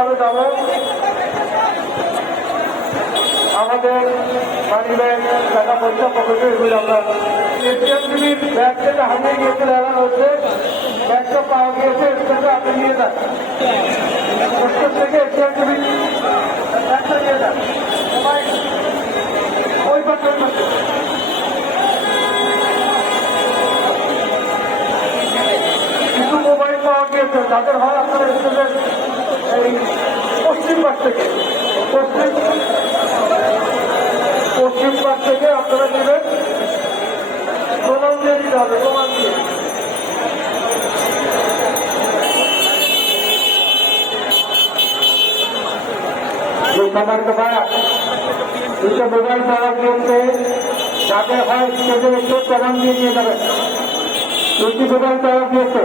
ভাবে যাব। আমাদের মানি ব্যাগ, টাকা পয়সা পকেটে এগুলো আমরা এটিএমটিভির ব্যাগ থেকে হারিয়ে গিয়েছে দেওয়া হচ্ছে। ব্যাগটা পাওয়া গিয়েছে, এটাকে আপনি নিয়ে যান, পোস্টের থেকে এটিএমটিভি ব্যাগটা নিয়ে যান। ওই পাশে কিছু মোবাইল পাওয়া গিয়েছে, তাদের হয় আপনারা স্টেজের এই পশ্চিম পাশ থেকে পশ্চিম পাশ থেকে আপনারা নেবেন, প্রমাণ দিয়ে দিতে হবে, প্রমাণ দিয়ে। দুটো মোবাইল পাওয়া গিয়েছে, তাদের হয় স্টেজের একটু প্রমাণ দিয়ে নিয়ে যাবেন। দুটি মোবাইল পাওয়া গিয়েছে।